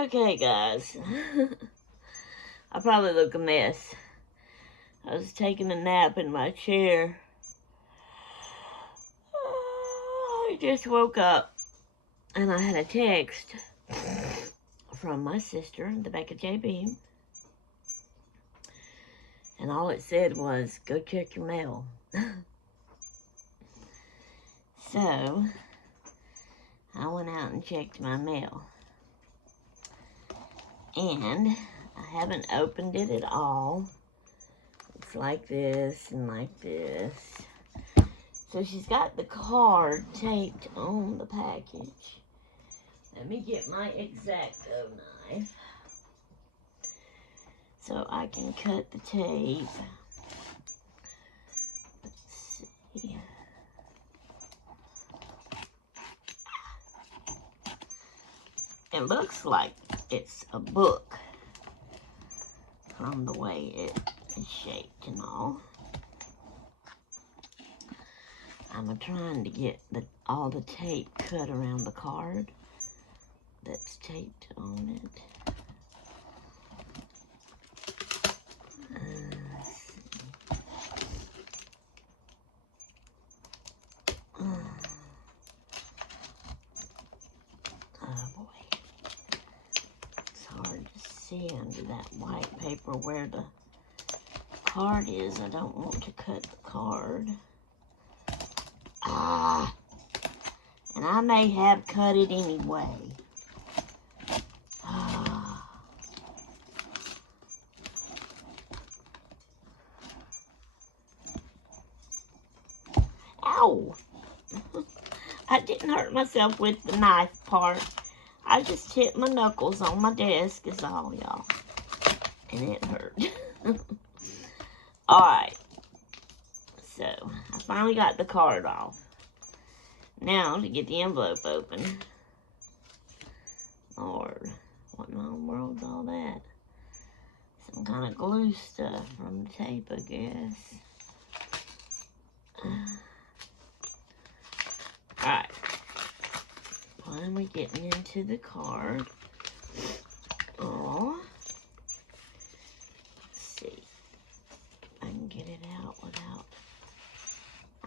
Okay, guys. I probably look a mess. I was taking a nap in my chair. I just woke up and I had a text from my sister, Rebecca JB. And all it said was, go check your mail. So, I went out and checked my mail. And I haven't opened it at all. It's like this and like this. So she's got the card taped on the package. Let me get my X-Acto knife so I can cut the tape. Let's see. It looks like it's a book from the way it is shaped and all. I'm trying to get all the tape cut around the card that's taped on it. Let's see. Oh boy. It's hard to see under that white paper where the card is. I don't want to cut the card. And I may have cut it anyway. Ow! I didn't hurt myself with the knife part. I just hit my knuckles on my desk is all, y'all. And it hurt. Alright. So, I finally got the card off. Now, to get the envelope open. Lord, what in the world's all that? Some kind of glue stuff from the tape, I guess. Alright. Finally getting into the card. Oh. Let's see. I can get it out without.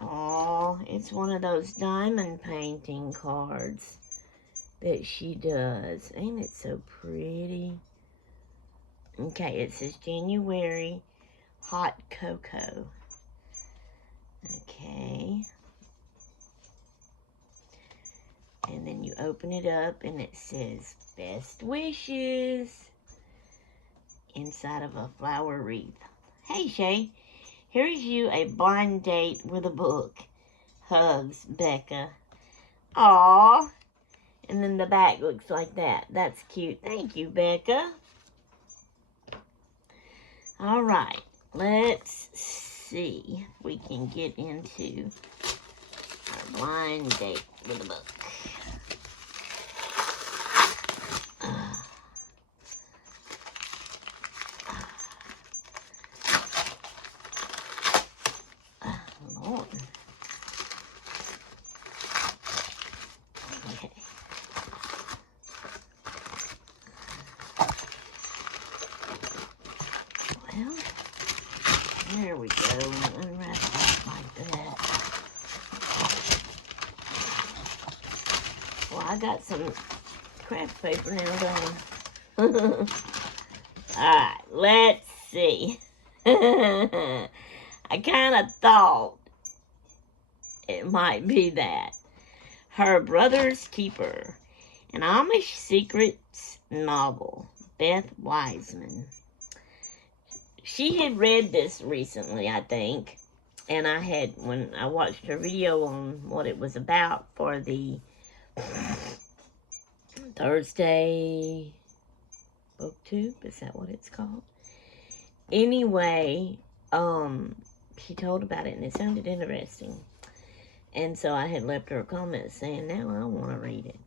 Oh, it's one of those diamond painting cards that she does. Ain't it so pretty? Okay, it says January Hot Cocoa. Okay. And then you open it up and it says best wishes inside of a flower wreath. Hey, Shay. Here's you a blind date with a book. Hugs, Becca. Aww. And then the back looks like that. That's cute. Thank you, Becca. Alright. Let's see if we can get into our blind date with a book. Lord. Okay. Well, there we go. Unwrap it like that. Well, I got some craft paper now, don't I? Alright, let's see. I kind of thought it might be that. Her Brother's Keeper, an Amish secrets novel. Beth Wiseman. She had read this recently, I think. And I had, when I watched her video on what it was about for the Thursday BookTube, is that what it's called? Anyway, she told about it and it sounded interesting. And so I had left her a comment saying, now I want to read it.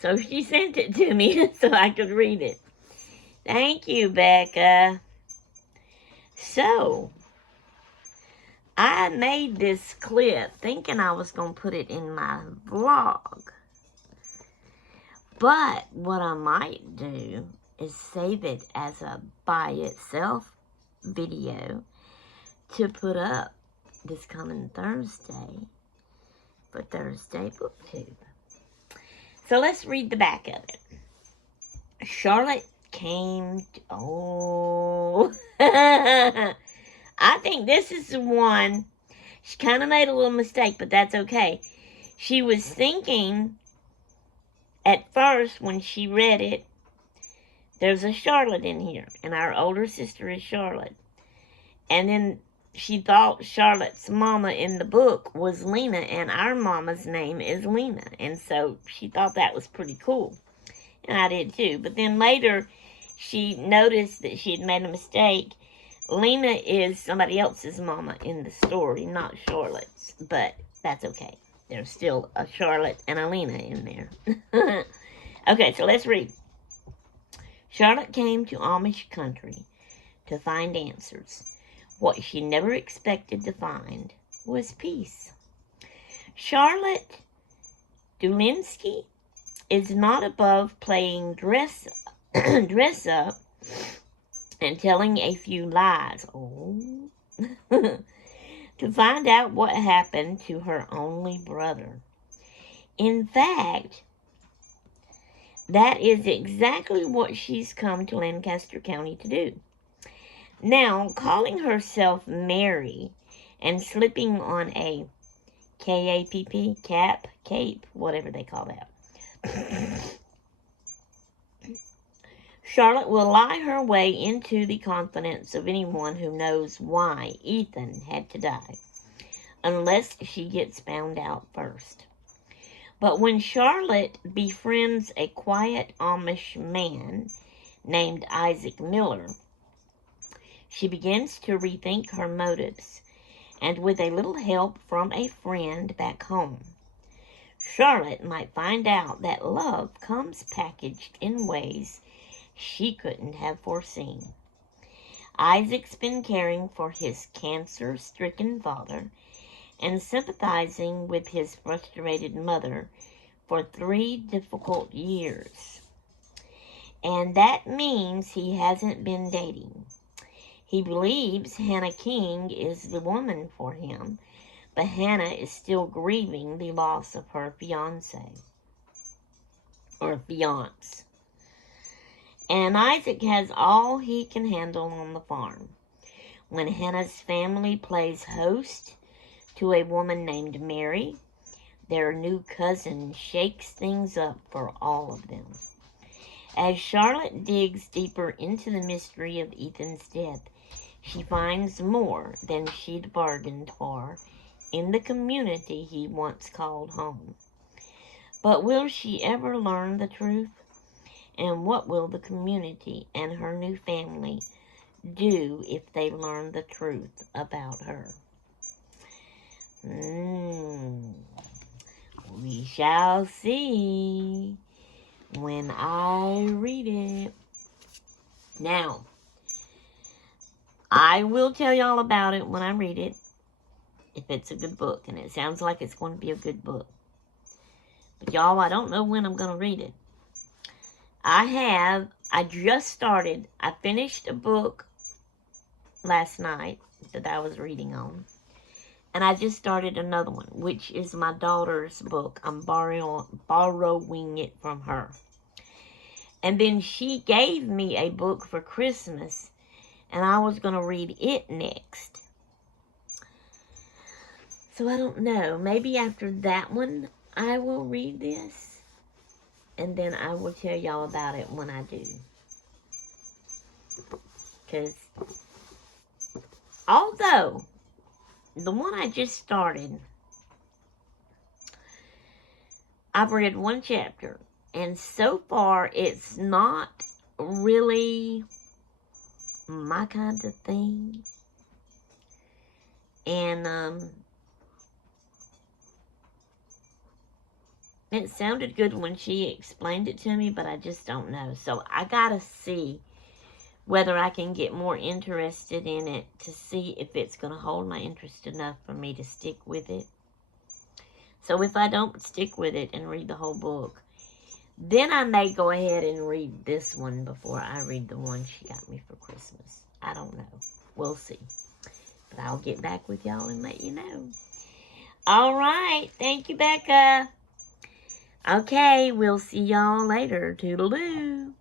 So she sent it to me so I could read it. Thank you, Becca. So, I made this clip thinking I was going to put it in my vlog. But what I might do is save it as a by itself video to put up this coming Thursday for Thursday BookTube. So let's read the back of it. Charlotte came to, I think this is the one. She kind of made a little mistake, but that's okay. She was thinking at first when she read it, there's a Charlotte in here, and our older sister is Charlotte. And then she thought Charlotte's mama in the book was Lena, and our mama's name is Lena. And so she thought that was pretty cool. And I did too. But then later, she noticed that she had made a mistake. Lena is somebody else's mama in the story, not Charlotte's. But that's okay. There's still a Charlotte and a Lena in there. Okay, so let's read. Charlotte came to Amish country to find answers. What she never expected to find was peace. Charlotte Dulinsky is not above playing dress up and telling a few lies. To find out what happened to her only brother. In fact, that is exactly what she's come to Lancaster County to do. Now, calling herself Mary and slipping on a K-A-P-P, cape, whatever they call that. Charlotte will lie her way into the confidence of anyone who knows why Ethan had to die, unless she gets found out first. But when Charlotte befriends a quiet Amish man named Isaac Miller, she begins to rethink her motives, and with a little help from a friend back home, Charlotte might find out that love comes packaged in ways she couldn't have foreseen. Isaac's been caring for his cancer-stricken father and sympathizing with his frustrated mother for 3 difficult years. And that means he hasn't been dating. He believes Hannah King is the woman for him, but Hannah is still grieving the loss of her fiancé, or fiance. And Isaac has all he can handle on the farm. When Hannah's family plays host to a woman named Mary, their new cousin shakes things up for all of them. As Charlotte digs deeper into the mystery of Ethan's death, she finds more than she'd bargained for in the community he once called home. But will she ever learn the truth? And what will the community and her new family do if they learn the truth about her? We shall see when I read it. Now, I will tell y'all about it when I read it, if it's a good book, and it sounds like it's going to be a good book. But y'all, I don't know when I'm going to read it. I just started, I finished a book last night that I was reading on. And I just started another one, which is my daughter's book. I'm borrowing it from her. And then she gave me a book for Christmas, and I was going to read it next. So I don't know. Maybe after that one, I will read this. And then I will tell y'all about it when I do. Because although the one I just started, I've read 1 chapter. And so far, it's not really my kind of thing. And it sounded good when she explained it to me, but I just don't know. So I gotta see whether I can get more interested in it to see if it's going to hold my interest enough for me to stick with it. So if I don't stick with it and read the whole book, Then I may go ahead and read this one before I read the one she got me for Christmas. I don't know. We'll see. But I'll get back with y'all and let you know. All right. Thank you, Becca. Okay, we'll see y'all later. Toodaloo.